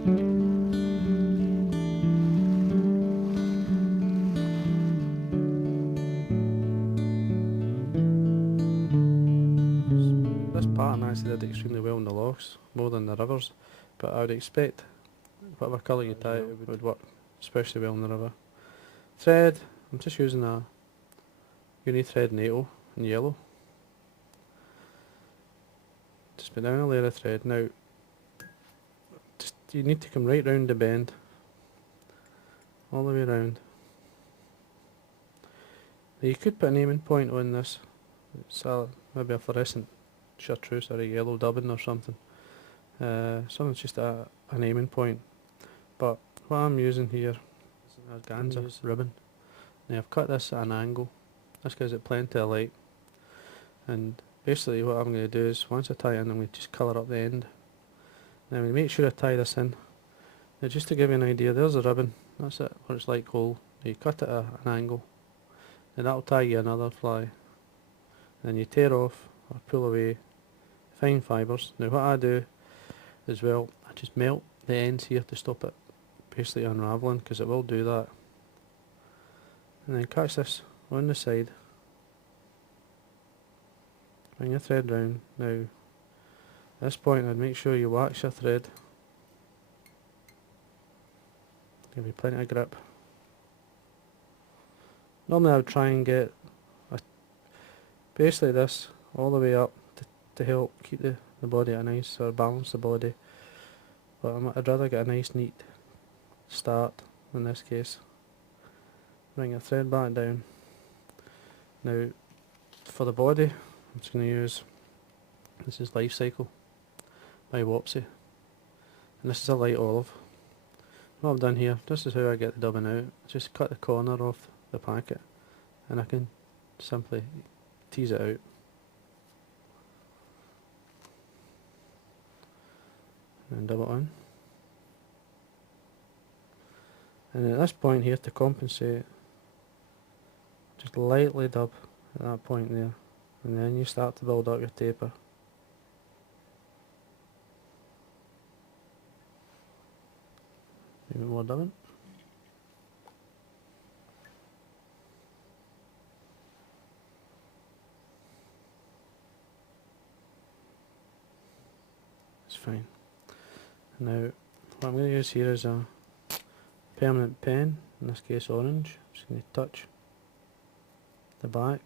This pattern actually did extremely well in the lochs, more than the rivers, but I would expect whatever colour you tie it would work especially well in the river. Thread, I'm just using a uni thread NATO in yellow. Just put down a layer of thread. Now, you need to come right round the bend, all the way around. Now you could put an aiming point on this. It's maybe a fluorescent chartreuse or a yellow dubbing or something. Something's just an aiming point. But what I'm using here is an organza ribbon. Now I've cut this at an angle. This gives it plenty of light. And basically what I'm going to do is, once I tie it in, I'm going to just colour up the end. Now I'm going to make sure I tie this in. Now just to give you an idea, there's a ribbon. That's it, what it's like whole. You cut it at an angle. Then that'll tie you another fly. Then you tear off or pull away fine fibres. Now what I do as well, I just melt the ends here to stop it basically unravelling, because it will do that. And then catch this on the side. Bring your thread round. Now at this point I'd make sure you wax your thread. Give you plenty of grip. Normally I would try and get basically this all the way up to help keep the body at a nice, or balance the body. But I'd rather get a nice neat start in this case. Bring your thread back down. Now for the body I'm just going to use, this is Life Cycle by Wopsy, and this is a light olive. What I've done here, this is how I get the dubbing out. Just cut the corner off the packet and I can simply tease it out. And dub it on. And at this point here, to compensate, just lightly dub at that point there, and then you start to build up your taper. Even more dubbing. It's fine. Now what I'm going to use here is a permanent pen, in this case orange. I'm just going to touch the back,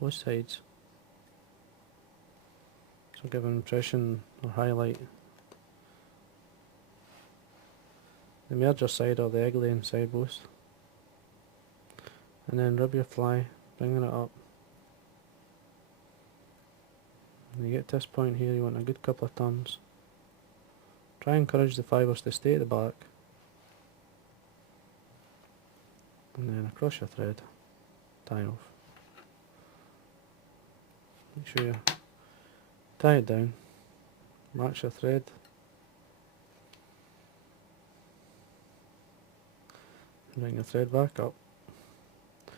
both sides, so give an impression or highlight the merger side or the egg laying side both, and then rub your fly, bringing it up. When you get to this point here, you want a good couple of turns. Try and encourage the fibres to stay at the back, and then across your thread, tie off. Make sure you tie it down, match your thread, bring your thread back up. At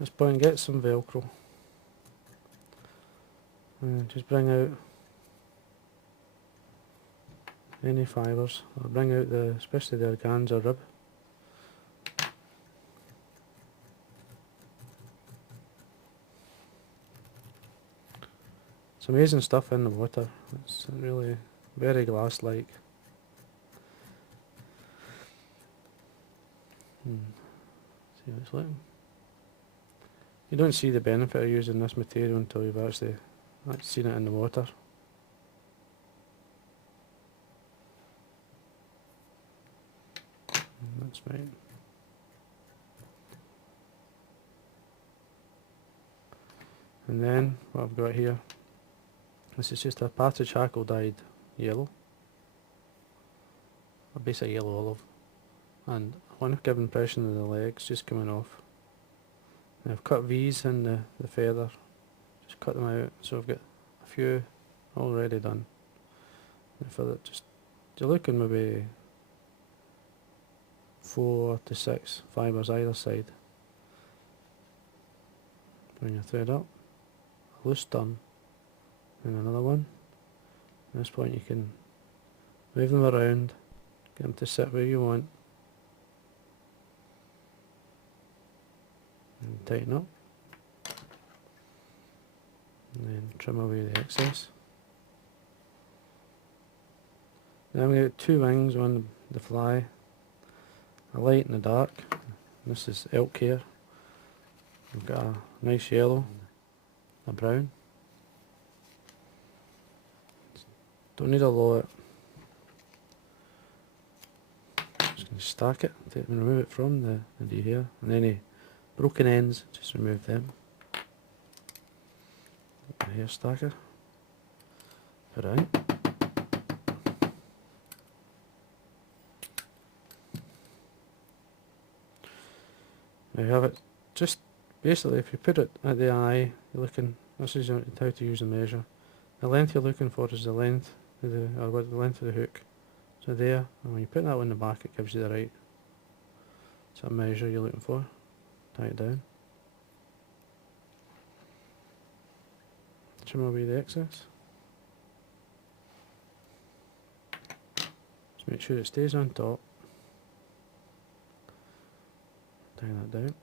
this point get some velcro and just bring out any fibres, or bring out especially the organza rib. It's amazing stuff in the water. It's really very glass-like. See how it's looking. You don't see the benefit of using this material until you've actually seen it in the water. That's right. And then what I've got here, this is just a Partridge Hackle dyed yellow, a basic yellow olive, and I want to give an impression of the legs just coming off. And I've cut V's in the feather, just cut them out, so I've got a few already done. And for that, just you're looking maybe 4 to 6 fibres either side. Bring your thread up, a loose turn, and another one. At this point you can move them around, get them to sit where you want, and tighten up, and then trim away the excess. Now I'm going to get 2 wings on the fly, a light and a dark. This is elk hair. I've got a nice yellow, a brown. Don't need a lot. Just going to stack it, remove it from the hair, and any broken ends, just remove them. The hair stacker, put it in. Now you have it, just basically if you put it at the eye, you're looking, this is how to use the measure. The length you're looking for is the length of the length of the hook. So there, and when you put that on the back it gives you the right sort of measure you're looking for. Tie it down. Trim away the excess. Just make sure it stays on top. Tie that down.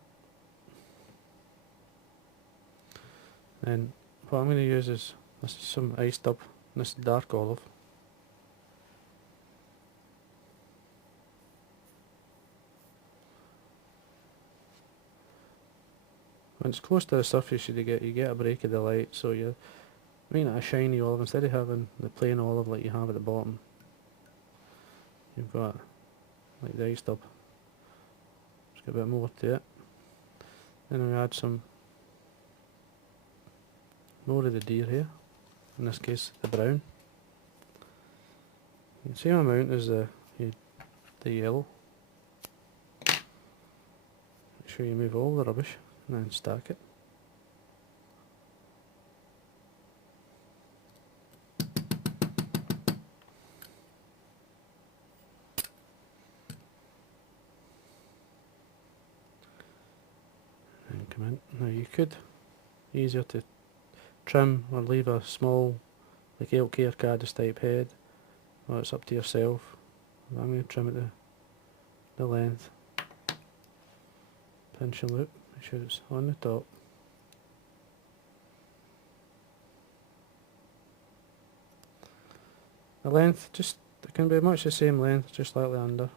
Then what I'm going to use is, this is some iced up, this is dark olive. When it's close to the surface you get a break of the light, so you're making it a shiny olive instead of having the plain olive like you have at the bottom. You've got like the iced up. Just get a bit more to it. Then we add some more of the deer here, in this case the brown. Same amount as the yellow. Make sure you move all the rubbish and then stack it. And come in. Now you could, easier to trim or leave a small, like elk hair caddis type head, or it's up to yourself. I'm going to trim it the length. Pinch and loop, make sure it's on the top. The length, just, it can be much the same length, just slightly under.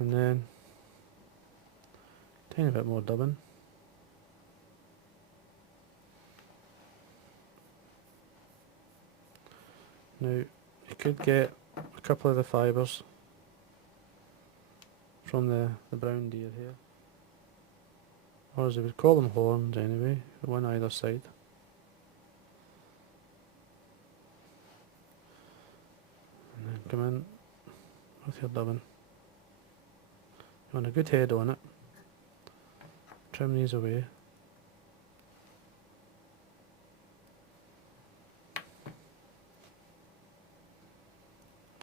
And then tiny bit more dubbing. Now you could get a couple of the fibres from the brown deer here, or as they would call them, horns anyway, one either side. And then come in with your dubbing. You want a good head on it. Trim these away.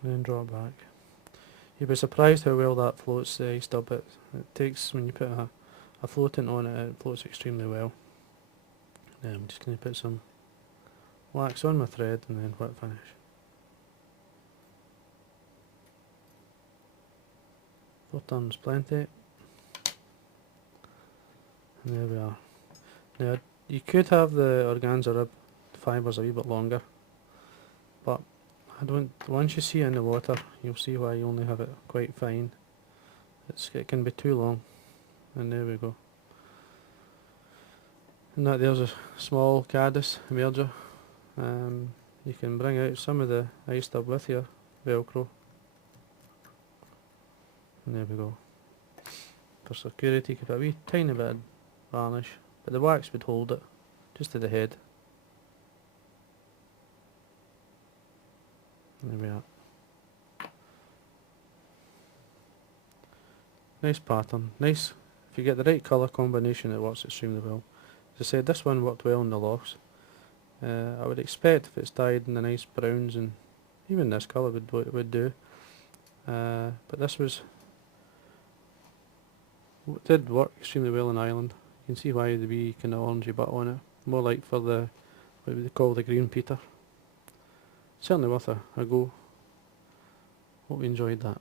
And then draw it back. You'll be surprised how well that floats the iced up. It takes, when you put a floatant on it, it floats extremely well. I'm just going to put some wax on my thread and then wet finish. Four turns plenty. And there we are. Now you could have the organza rib fibres a wee bit longer, but I don't. Once you see it in the water, you'll see why you only have it quite fine. It can be too long, and there we go. And that there's a small caddis merger. You can bring out some of the iced up with your Velcro, and there we go. For security, you could put a wee tiny bit of varnish, but the wax would hold it just to the head. There we are. Nice pattern, nice. If you get the right colour combination it works extremely well. As I said, this one worked well in the lofts. I would expect if it's dyed in the nice browns, and even this colour would do. But this did work extremely well in Ireland. You can see why the wee kind of orangey butt on it. More like for the, what they call the green Peter. Certainly worth a go. Hope you enjoyed that.